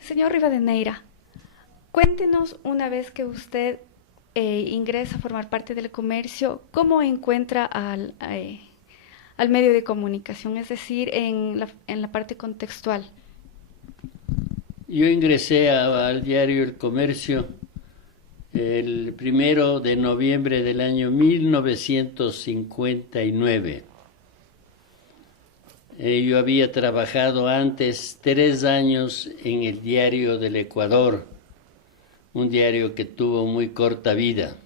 Señor Rivadeneira, cuéntenos una vez que usted ingresa a formar parte del comercio, ¿cómo encuentra al medio de comunicación? Es decir, en la parte contextual. Yo ingresé al diario El Comercio el 1 de noviembre del año 1959. Yo había trabajado antes 3 años en el Diario del Ecuador, un diario que tuvo muy corta vida.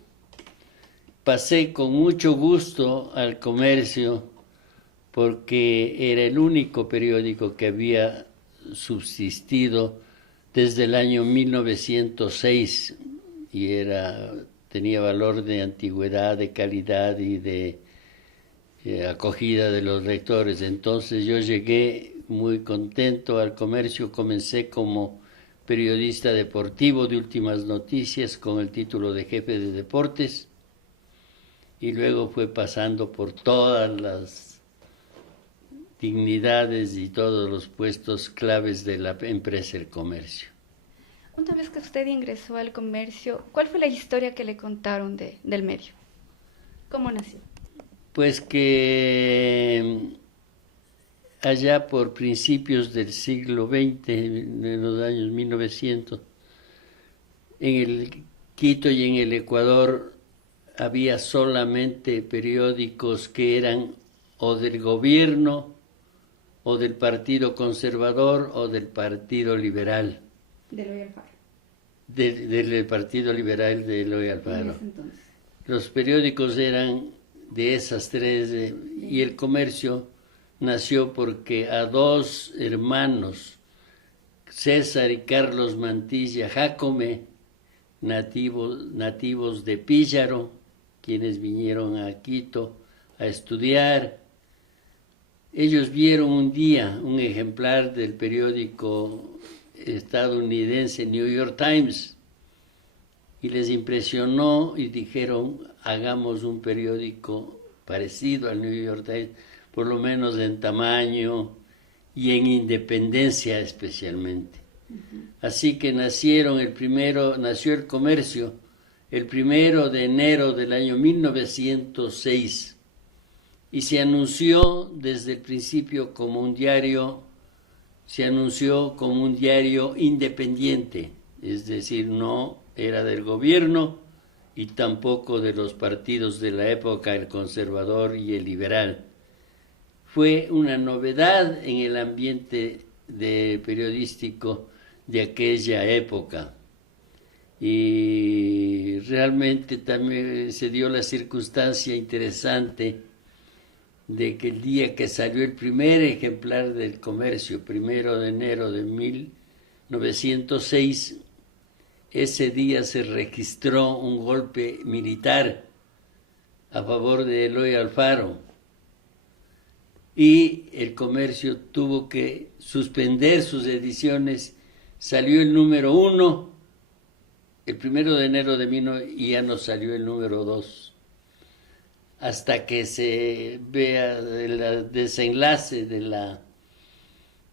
Pasé con mucho gusto al Comercio porque era el único periódico que había subsistido desde el año 1906 y tenía valor de antigüedad, de calidad y de acogida de los lectores. Entonces yo llegué muy contento al Comercio, comencé como periodista deportivo de Últimas Noticias con el título de jefe de deportes y luego fue pasando por todas las dignidades y todos los puestos claves de la empresa El Comercio. Una vez que usted ingresó al comercio, ¿cuál fue la historia que le contaron del medio? ¿Cómo nació? Pues que allá por principios del siglo XX, en los años 1900, en el Quito y en el Ecuador había solamente periódicos que eran o del gobierno, o del Partido Conservador, o del Partido Liberal. De Eloy Alfaro. Del Partido Liberal de Eloy En Alfaro. ese entonces. Los periódicos eran de esas tres, y El Comercio nació porque a dos hermanos, César y Carlos Mantilla Jácome, nativos de Píllaro, quienes vinieron a Quito a estudiar, ellos vieron un día un ejemplar del periódico estadounidense New York Times y les impresionó y dijeron, hagamos un periódico parecido al New York Times, por lo menos en tamaño y en independencia especialmente. Así que nació El Comercio el 1 de enero del año 1906 y se anunció desde el principio como un diario, independiente, es decir, no era del gobierno y tampoco de los partidos de la época, el conservador y el liberal. Fue una novedad en el ambiente periodístico de aquella época. Y realmente también se dio la circunstancia interesante de que el día que salió el primer ejemplar del Comercio, 1 de enero de 1906, ese día se registró un golpe militar a favor de Eloy Alfaro y El Comercio tuvo que suspender sus ediciones. Salió el número 1 el 1 de enero de 1906 y ya no salió el número 2 hasta que se vea el desenlace del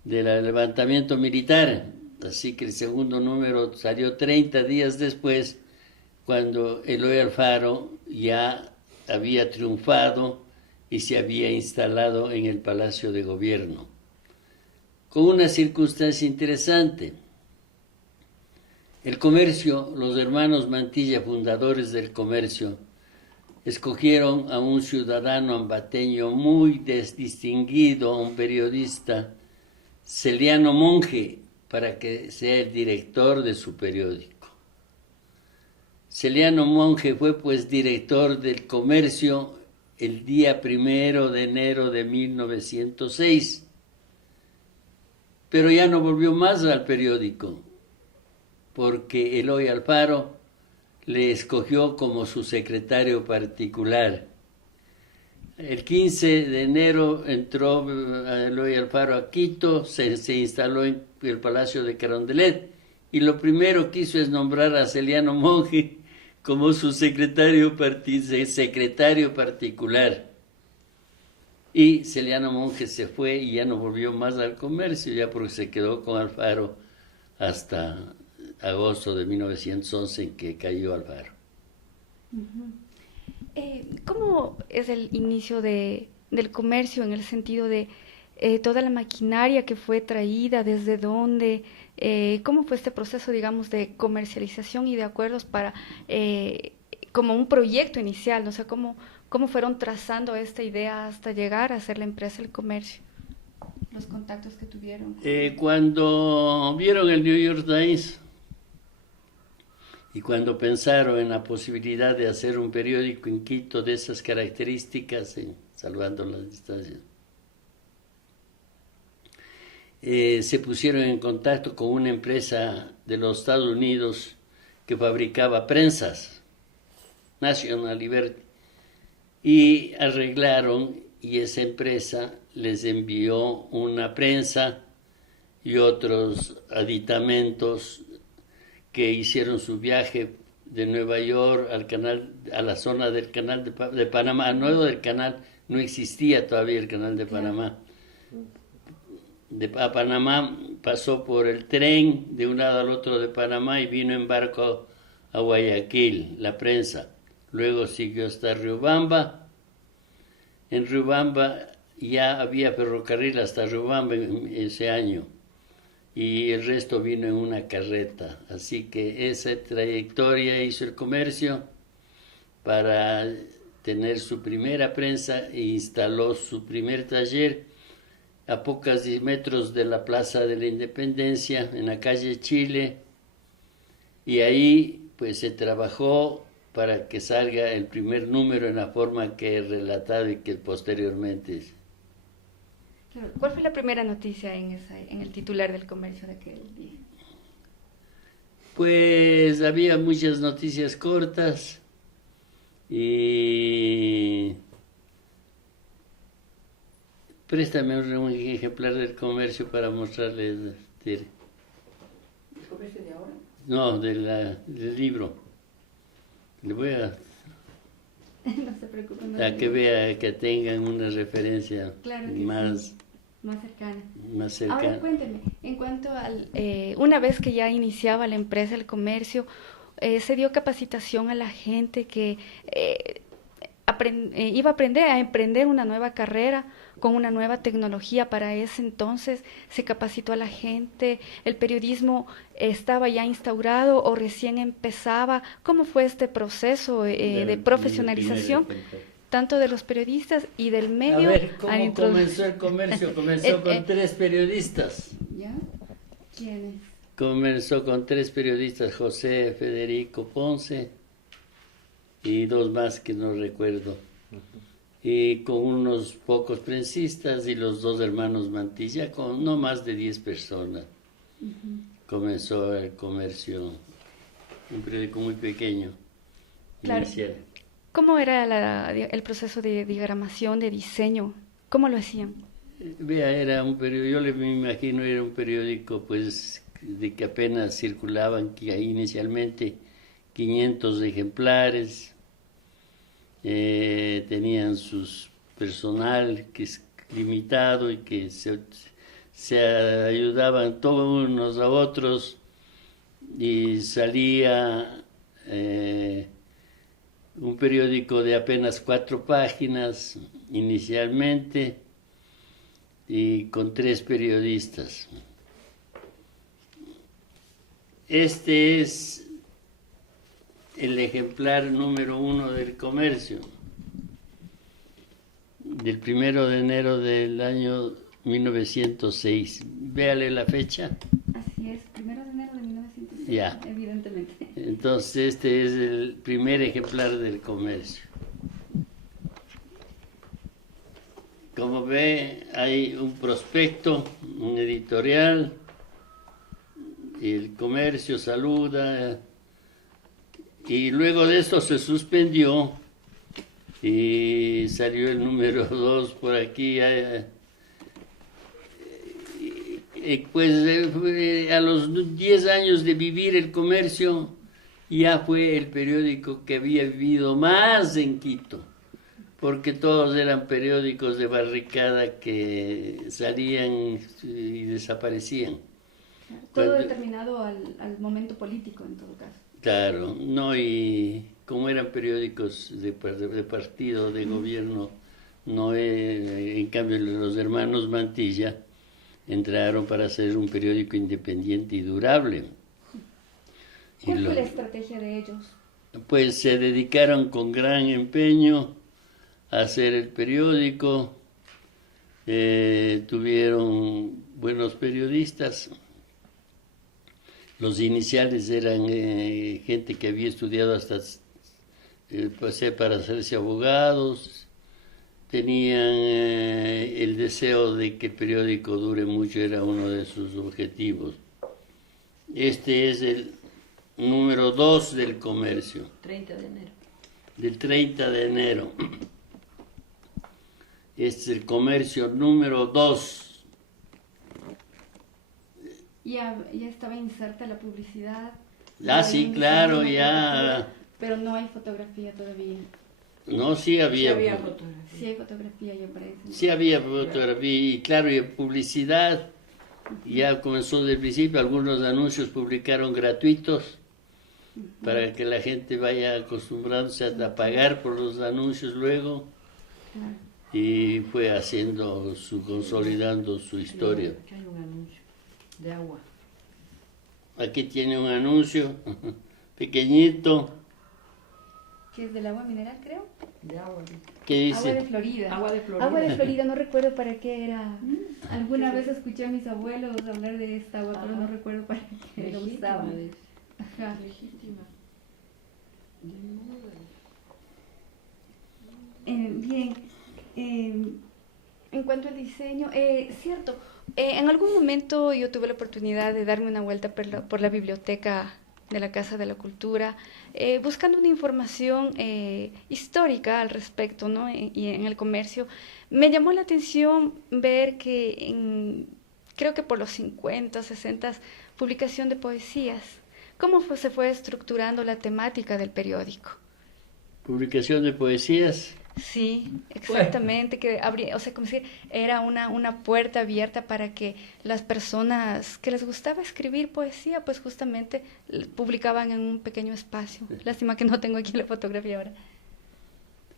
levantamiento militar. Así que el segundo número salió 30 días después, cuando Eloy Alfaro ya había triunfado y se había instalado en el Palacio de Gobierno. Con una circunstancia interesante. El Comercio, los hermanos Mantilla, fundadores del Comercio, escogieron a un ciudadano ambateño muy distinguido, un periodista, Celiano Monge, para que sea el director de su periódico. Celiano Monge fue pues director del Comercio el día 1 de enero de 1906, pero ya no volvió más al periódico, porque Eloy Alfaro le escogió como su secretario particular. El 15 de enero entró Eloy Alfaro a Quito, se instaló en el Palacio de Carondelet y lo primero que hizo es nombrar a Celiano Monge como su secretario particular. Y Celiano Monge se fue y ya no volvió más al Comercio, ya porque se quedó con Alfaro hasta agosto de 1911 en que cayó Alfaro. ¿Cómo es el inicio del comercio en el sentido de toda la maquinaria que fue traída, desde dónde, cómo fue este proceso, digamos, de comercialización y de acuerdos para, como un proyecto inicial, ¿no? O sea, cómo fueron trazando esta idea hasta llegar a ser la empresa del comercio? Los contactos que tuvieron. Cuando vieron el New York Times y cuando pensaron en la posibilidad de hacer un periódico en Quito de esas características, salvando las distancias, se pusieron en contacto con una empresa de los Estados Unidos que fabricaba prensas, National Liberty, y arreglaron, y esa empresa les envió una prensa y otros aditamentos que hicieron su viaje de Nueva York al canal, a la zona del canal de Panamá, al nuevo del canal, no existía todavía el canal de Panamá. A Panamá pasó por el tren de un lado al otro de Panamá y vino en barco a Guayaquil, la prensa. Luego siguió hasta Riobamba. En Riobamba ya había ferrocarril hasta Riobamba ese año y el resto vino en una carreta. Así que esa trayectoria hizo el comercio para tener su primera prensa e instaló su primer taller a pocos metros de la Plaza de la Independencia, en la calle Chile, y ahí pues se trabajó para que salga el primer número en la forma que he relatado y que posteriormente. ¿Cuál fue la primera noticia en el titular del comercio de aquel día? Pues había muchas noticias cortas y... Préstame un ejemplar del comercio para mostrarles. ¿El comercio de ahora? No, del libro. Le voy a... No se preocupe. No a que vea, que tengan una referencia claro más... Sí. Más cercana. Más cercana. Ahora cuénteme, en cuanto al... una vez que ya iniciaba la empresa, el comercio, se dio capacitación a la gente que iba a aprender a emprender una nueva carrera con una nueva tecnología. Para ese entonces se capacitó a la gente, el periodismo estaba ya instaurado o recién empezaba. ¿Cómo fue este proceso de profesionalización tanto de los periodistas y del medio? A ver, ¿cómo comenzó el comercio? Comenzó con 3 periodistas. ¿Ya? ¿Quiénes? Comenzó con 3 periodistas, José Federico Ponce y 2 más que no recuerdo. Y con unos pocos prensistas y los 2 hermanos Mantilla, con no más de 10 personas. Comenzó el comercio, un periódico muy pequeño, claro. Inicial. ¿Cómo era el proceso de diagramación, de diseño? ¿Cómo lo hacían? Vea, era un periódico, yo me imagino era un periódico pues de que apenas circulaban que inicialmente 500 ejemplares, tenían sus personal que es limitado y que se ayudaban todos unos a otros y salía un periódico de apenas 4 páginas inicialmente y con 3 periodistas. Este es el ejemplar número 1 del comercio, del 1 de enero del año 1906. Véale la fecha. Así es, 1 de enero de 1906, ya. Evidentemente. Entonces este es el primer ejemplar del comercio. Como ve, hay un prospecto, un editorial, el comercio saluda, y luego de esto se suspendió y salió el número 2 por aquí. Pues a los 10 años de vivir el comercio, ya fue el periódico que había vivido más en Quito, porque todos eran periódicos de barricada que salían y desaparecían. Todo Cuando- determinado al momento político, en todo caso. Claro, no, y como eran periódicos de partido, de gobierno, no, en cambio los hermanos Mantilla entraron para hacer un periódico independiente y durable. Y ¿Cuál fue la estrategia de ellos? pues se dedicaron con gran empeño a hacer el periódico, tuvieron buenos periodistas. Los iniciales eran gente que había estudiado hasta pasé para hacerse abogados, tenían el deseo de que el periódico dure mucho, era uno de sus objetivos. Este es el número 2 del comercio, 30 de enero. del 30 de enero. Este es el comercio número 2. Ya estaba inserta la publicidad. Ah, sí, Hay claro, una ya. fotografía, pero no hay fotografía todavía. No, sí Sí había. había fotografía. Sí hay fotografía, ya parece. Sí había fotografía y claro, y publicidad. Ya comenzó desde el principio, algunos anuncios publicaron gratuitos para que la gente vaya acostumbrándose a pagar por los anuncios luego Claro. y fue consolidando su historia. Aquí hay un anuncio de agua. Aquí tiene un anuncio pequeñito Que es del agua mineral, creo. De agua. que Agua de dice, Florida. Agua de Florida. Agua de Florida, no recuerdo para qué era. Alguna vez escuché a mis abuelos hablar de esta agua, pero no recuerdo para qué lo Legítima, usaban. dice. Ajá. Legítima. De moda. Bien, en cuanto al diseño, cierto, en algún momento yo tuve la oportunidad de darme una vuelta por la biblioteca de la Casa de la Cultura, buscando una información histórica al respecto, ¿no? Y en el comercio. Me llamó la atención ver que creo que por los 50, 60, publicación de poesías. ¿Cómo se fue estructurando la temática del periódico? publicación de poesías. Sí, exactamente, que abría, o sea, como decir, era una puerta abierta para que las personas que les gustaba escribir poesía, pues justamente publicaban en un pequeño espacio. Lástima que no tengo aquí la fotografía ahora.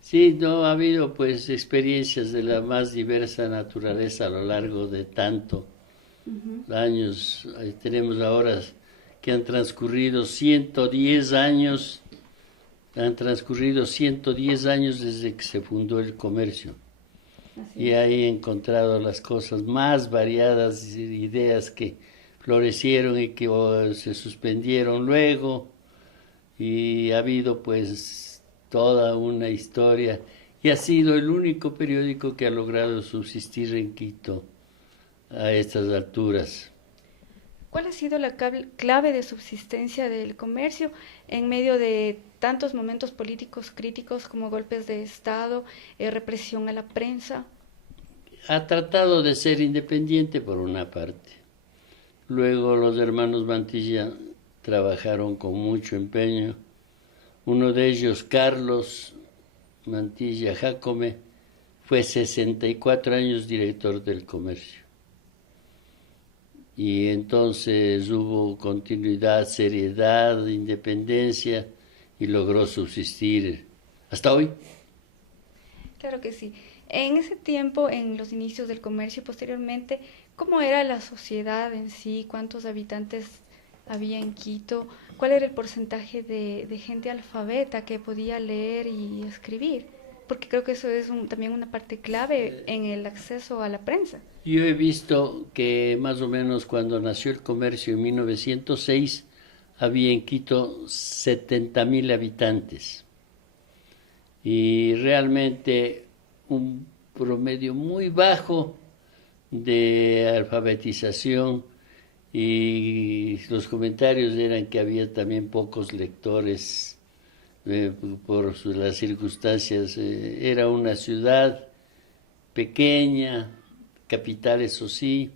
Sí, no ha habido pues experiencias de la más diversa naturaleza a lo largo de tanto años. Tenemos ahora que han transcurrido 110 años. Han transcurrido 110 años desde que se fundó el comercio. Así Y es. ahí he encontrado las cosas más variadas, ideas que florecieron y que se suspendieron luego. Y ha habido pues toda una historia. Y ha sido el único periódico que ha logrado subsistir en Quito a estas alturas. ¿Cuál ha sido la clave de subsistencia del comercio en medio de tantos momentos políticos críticos como golpes de Estado, represión a la prensa? Ha tratado de ser independiente por una parte. Luego los hermanos Mantilla trabajaron con mucho empeño. Uno de ellos, Carlos Mantilla Jácome, fue 64 años director del comercio. Y entonces hubo continuidad, seriedad, independencia y logró subsistir hasta hoy. Claro que sí. En ese tiempo, en los inicios del comercio y posteriormente, ¿cómo era la sociedad en sí? ¿Cuántos habitantes había en Quito? ¿Cuál era el porcentaje de gente alfabeta que podía leer y escribir? Porque creo que eso es también una parte clave en el acceso a la prensa. Yo he visto que más o menos cuando nació el comercio en 1906, había en Quito 70,000 habitantes. Y realmente un promedio muy bajo de alfabetización y los comentarios eran que había también pocos lectores por las circunstancias. Era una ciudad pequeña, capital eso sí,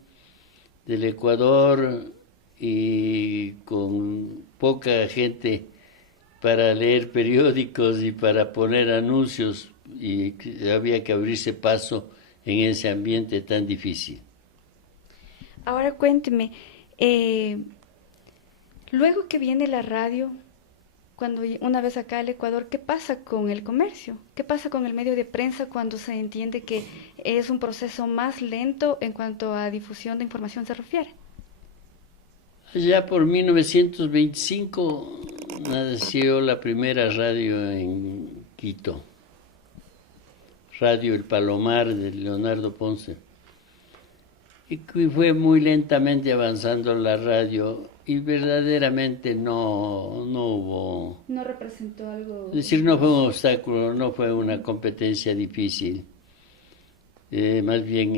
del Ecuador y con poca gente para leer periódicos y para poner anuncios y había que abrirse paso en ese ambiente tan difícil. Ahora cuénteme, Eh, Luego que viene la radio, cuando una vez acá al Ecuador, ¿qué pasa con el comercio? ¿Qué pasa con el medio de prensa cuando se entiende que es un proceso más lento en cuanto a difusión de información se refiere? Allá por 1925 nació la primera radio en Quito, Radio El Palomar de Leonardo Ponce. Y fue muy lentamente avanzando la radio y verdaderamente no hubo, No representó algo. es decir, no fue un obstáculo, no fue una competencia difícil. Más bien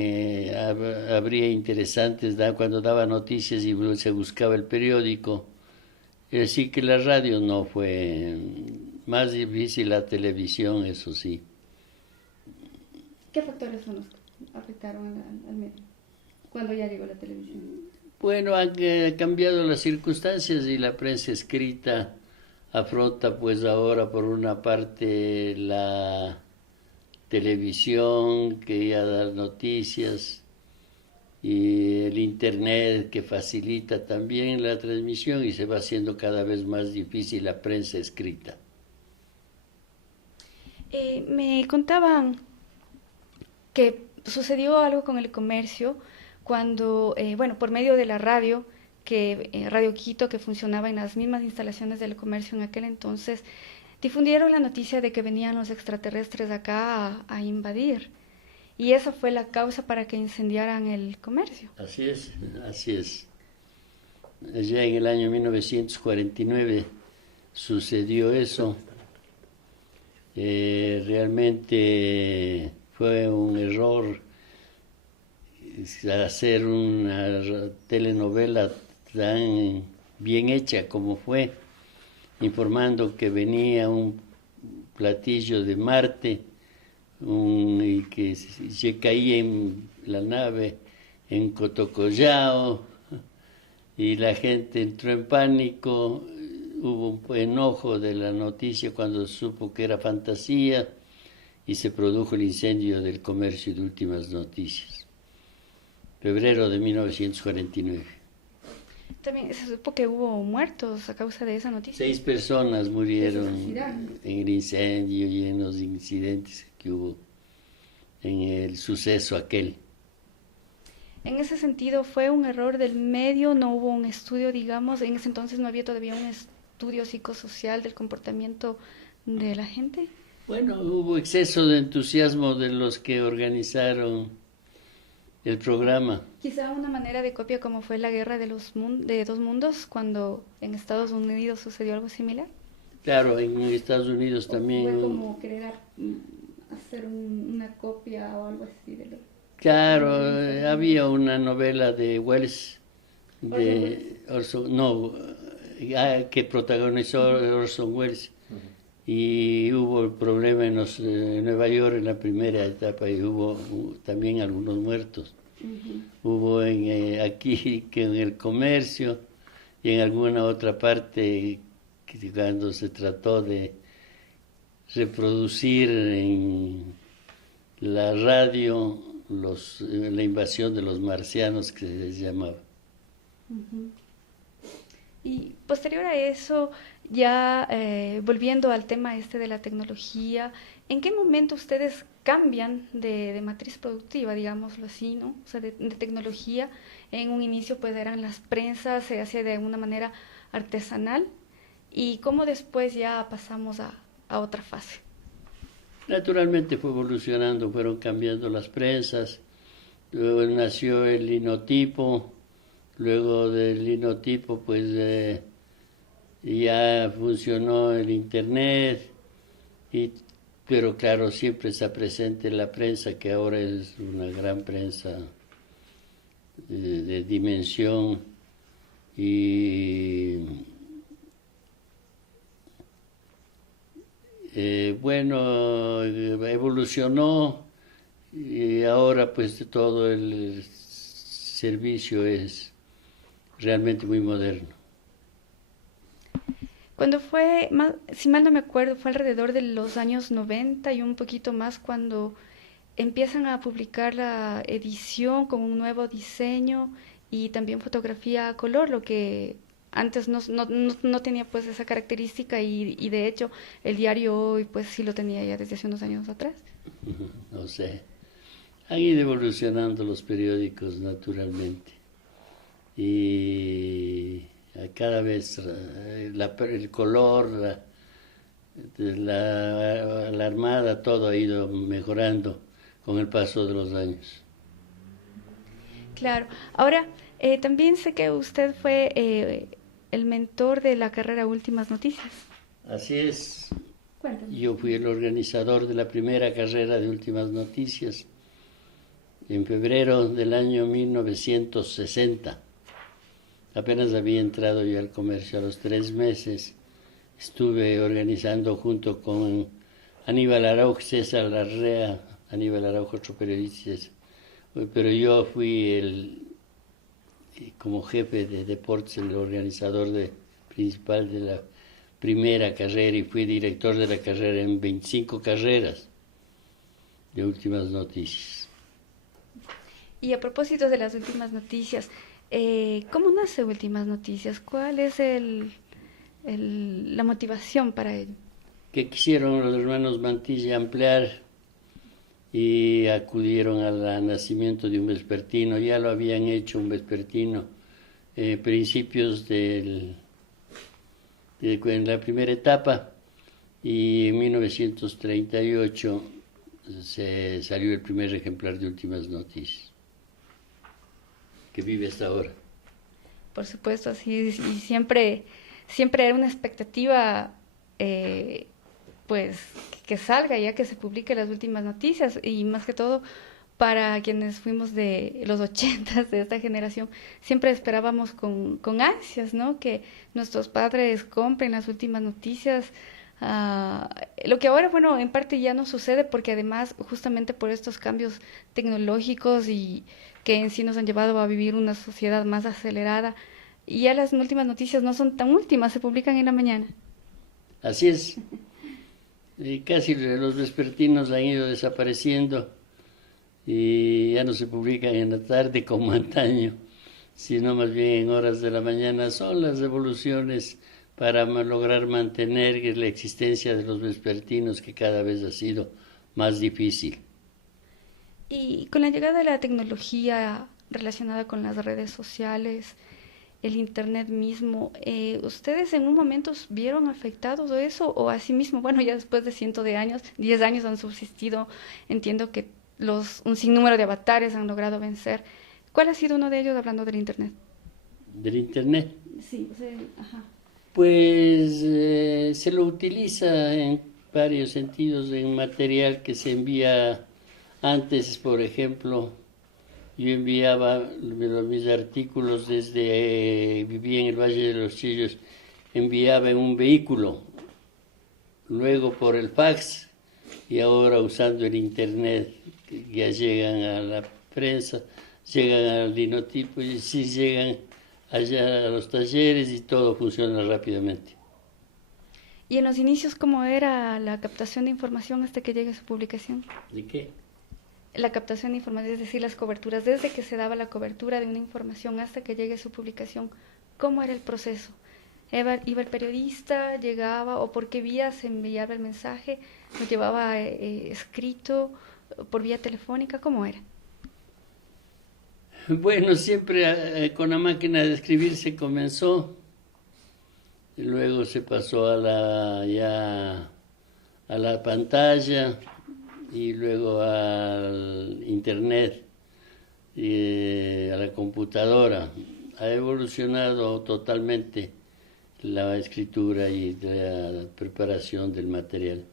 habría interesantes cuando daba noticias y se buscaba el periódico. Es decir, que la radio no fue más difícil, la televisión, eso sí. ¿Qué factores son los que afectaron al medio cuando ya llegó la televisión? Bueno, han cambiado las circunstancias y la prensa escrita afronta pues ahora por una parte la televisión que ya da noticias y el internet que facilita también la transmisión y se va haciendo cada vez más difícil la prensa escrita. Me contaban que sucedió algo con el comercio cuando, bueno, por medio de la radio, Radio Quito, que funcionaba en las mismas instalaciones del comercio en aquel entonces, difundieron la noticia de que venían los extraterrestres acá a invadir. Y esa fue la causa para que incendiaran el comercio. Así es, así es. Ya en el año 1949 sucedió eso. Realmente fue un error hacer una telenovela tan bien hecha como fue, informando que venía un platillo de Marte y que se caía en la nave en Cotocollao y la gente entró en pánico. Hubo un enojo de la noticia cuando supo que era fantasía y se produjo el incendio del comercio de Últimas Noticias, febrero de 1949. También se supo que hubo muertos a causa de esa noticia. 6 personas murieron en el incendio y en los incidentes que hubo en el suceso aquel. En ese sentido, ¿fue un error del medio? ¿No hubo un estudio, digamos? En ese entonces no había todavía un estudio psicosocial del comportamiento de la gente. Bueno, hubo exceso de entusiasmo de los que organizaron el programa. Quizá una manera de copia como fue la guerra de los de dos mundos, cuando en Estados Unidos sucedió algo similar. Claro, en Estados Unidos también. Fue como querer hacer una copia o algo así de lo. Claro, había una novela de Welles, que protagonizó Orson Welles, y hubo el problema en Nueva York en la primera etapa y hubo también algunos muertos. Hubo aquí que en el comercio y en alguna otra parte cuando se trató de reproducir en la radio la invasión de los marcianos que se les llamaba. Y posterior a eso, ya volviendo al tema de la tecnología, ¿en qué momento ustedes cambian de matriz productiva, digámoslo así, ¿no? O sea, de tecnología. En un inicio pues eran las prensas, se hacía de una manera artesanal, y cómo después ya pasamos a otra fase. Naturalmente fue evolucionando, fueron cambiando las prensas, luego nació el linotipo, luego del linotipo pues ya funcionó el internet, pero claro, siempre está presente la prensa, que ahora es una gran prensa de dimensión y bueno, evolucionó y ahora pues todo el servicio es realmente muy moderno. Cuando fue, si mal no me acuerdo, fue alrededor de los años 90 y un poquito más cuando empiezan a publicar la edición con un nuevo diseño y también fotografía a color, lo que antes no tenía pues esa característica y de hecho el diario hoy pues sí lo tenía ya desde hace unos años atrás. No sé. Han ido evolucionando los periódicos naturalmente y cada vez el color, la armada, todo ha ido mejorando con el paso de los años. Claro. Ahora, también sé que usted fue el mentor de la carrera Últimas Noticias. Así es, Cuéntame. yo fui el organizador de la primera carrera de Últimas Noticias en febrero del año 1960. Apenas había entrado yo al comercio a los 3 meses. Estuve organizando junto con Aníbal Araujo, César Larrea, Aníbal Araujo, otro periodista, pero yo fui como jefe de deportes, el organizador principal de la primera carrera y fui director de la carrera en 25 carreras de Últimas Noticias. Y a propósito de las Últimas Noticias, ¿cómo nace Últimas Noticias? ¿Cuál es la motivación para ello? Que quisieron los hermanos Mantilla ampliar y acudieron al nacimiento de un vespertino. Ya lo habían hecho un vespertino principios en la primera etapa, y en 1938 se salió el primer ejemplar de Últimas Noticias, que vive hasta ahora. Por supuesto, así y siempre era una expectativa, pues, que salga ya que se publique las Últimas Noticias y más que todo para quienes fuimos de los 80s, de esta generación, siempre esperábamos con ansias, ¿no? Que nuestros padres compren las Últimas Noticias. Lo que ahora, bueno, en parte ya no sucede porque además justamente por estos cambios tecnológicos y que en sí nos han llevado a vivir una sociedad más acelerada, y ya las últimas noticias no son tan últimas, se publican en la mañana. Así es. Casi los vespertinos han ido desapareciendo y ya no se publican en la tarde como antaño, sino más bien en horas de la mañana. Son las evoluciones para lograr mantener la existencia de los vespertinos, que cada vez ha sido más difícil. Y con la llegada de la tecnología relacionada con las redes sociales, el internet mismo, ¿ustedes en un momento vieron afectados de eso o asimismo, bueno, ya después de cientos de años, 10 años han subsistido, entiendo que un sinnúmero de avatares han logrado vencer? ¿Cuál ha sido uno de ellos hablando del internet? ¿Del internet? Sí, ajá. Pues se lo utiliza en varios sentidos, en material que se envía antes, por ejemplo. Yo enviaba mis artículos desde, vivía en el Valle de los Chillos, enviaba en un vehículo, luego por el fax y ahora usando el internet, ya llegan a la prensa, llegan al linotipo y sí llegan allá a los talleres y todo funciona rápidamente. ¿Y en los inicios cómo era la captación de información hasta que llegue su publicación? ¿De qué? La captación de información, es decir, las coberturas, desde que se daba la cobertura de una información hasta que llegue su publicación, ¿cómo era el proceso? ¿Iba el periodista, llegaba o por qué vía se enviaba el mensaje? ¿Lo llevaba escrito, por vía telefónica? ¿Cómo era? Bueno, siempre con la máquina de escribir se comenzó, y luego se pasó a la pantalla y luego al internet y a la computadora. Ha evolucionado totalmente la escritura y la preparación del material.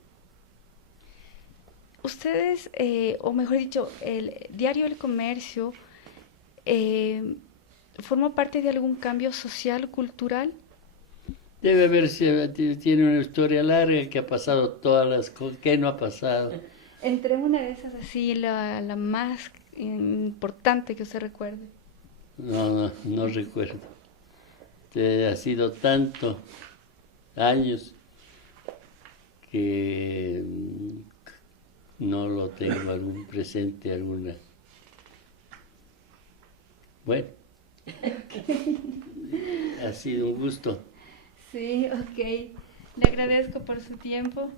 Ustedes, o mejor dicho, el diario El Comercio, ¿formó parte de algún cambio social, cultural? Debe haber, tiene una historia larga que ha pasado todas las cosas, que no ha pasado. Entre una de esas, así, la más importante que usted recuerde. No recuerdo. Ha sido tanto años que no lo tengo algún presente, alguna. Bueno, Ha sido un gusto. Sí, ok. Le agradezco por su tiempo.